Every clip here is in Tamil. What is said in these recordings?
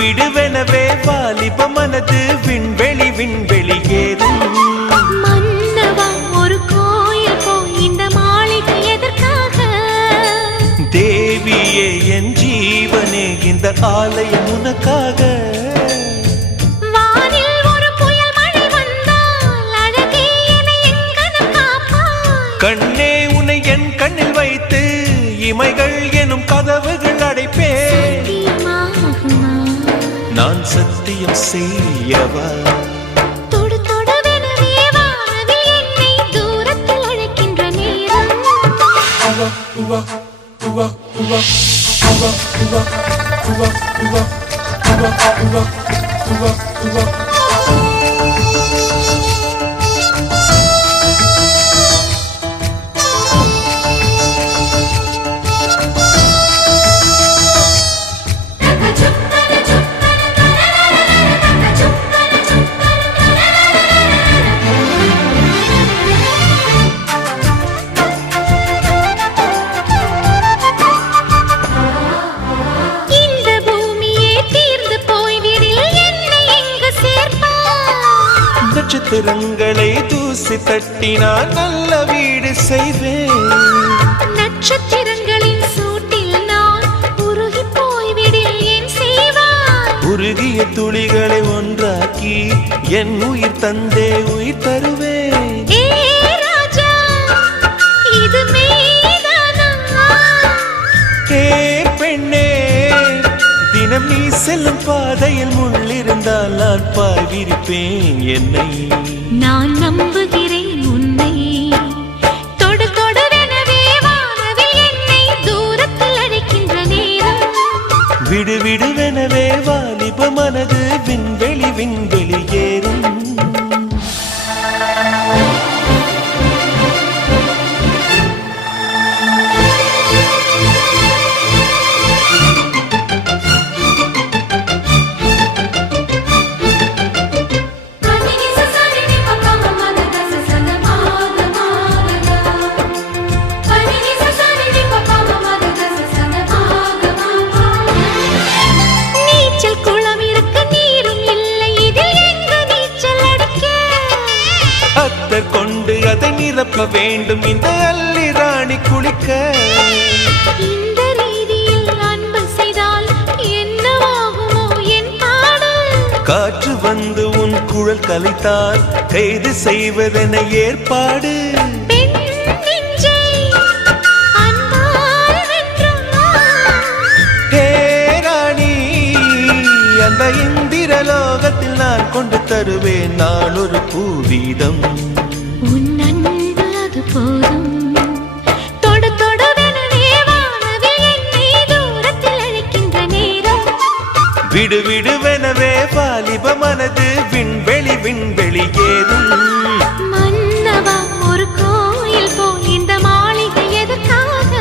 விடுவெனவே வாலிப மனது விண்வெளி விண்வெளி ஏறும். மன்னவா ஒரு கோயில் போய் இந்த மாளிகை எதற்காக? தேவியே என் ஜீவனே இந்த ஆலயம் உனக்காக. வானில் ஒரு புயல் மழை வந்தால் அழகே என்னை எங்கனம் காப்பாய். கண்ணே உன்னை என் கண்ணில் வைத்து இமைகள் எனும் கதவுகள் அடைப்பேன். நான் சத்தியம் செய்யவா? தொடு தொடுவெனவே வானவில் என்னை தூரத்தில் அழைக்கின்ற நேரம். நட்சத்திரங்களை தூசி தட்டினால் நல்ல வீடு செய்வேன். நட்சத்திரங்களின் சூட்டில் நான் உருகி போய்விடில் என் செய்வாய். உருகிய துளிகளை ஒன்றாக்கி என் உயிர் தந்தே உயிர் தருவேன். ஏ ராஜா இது மெய்தானா? ஏ பெண்ணே தினம் நீ செல்லும் பாதையில் முள்ளிருந்தால் நான் பாய்விருப்பேன் என்னை. நான் நம்புகிறேன் உன்னை. தொடு தொடுவெனவே வானவில் என்னை தூரத்தில் அழைக்கின்ற நேரம். விடு விடுவெனவே வாலிப மனது விண்வெளி விண்வெளி ஏறும். கொண்டு அதை நிரப்ப வேண்டும் இந்த அல்லி ராணி குளிக்க. இந்த ரீதியில் அன்பு செய்தால் என்னவாகுமோ என் பாடல்? காற்று வந்து உன் குழல் கலைத்தால் கைது செய்வதென ஏற்பாடு. அந்த இந்திரலோகத்தில் நான் கொண்டு தருவேன் நான் ஒரு பூவீதம். உன் அன்பு அது போதும். தொடு தொடுவெனவே வானவில் என்னை தூரத்தில் அழைக்கின்ற நேரம். விடு விடுவெனவே வாலிப மனது விண்வெளி விண்வெளி ஏறும். மன்னவா ஒரு கோயில் போல் இந்த மாளிகை எதற்காக?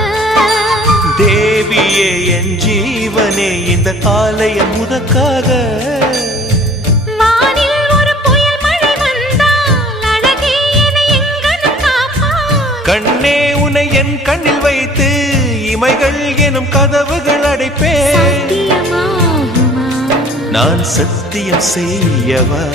தேவியே என் ஜீவனே இந்த ஆலயம் உனக்காக. வானில் ஒரு புயல் மழை வந்தால் அழகே என்னை எங்கனம் காப்பாய். கண்ணே உன்னை என் கண்ணில் வைத்து இமைகள் எனும் கதவுகள் அடைப்பேன். சத்தியமாகுமா? நான் சத்தியம் செய்யவா?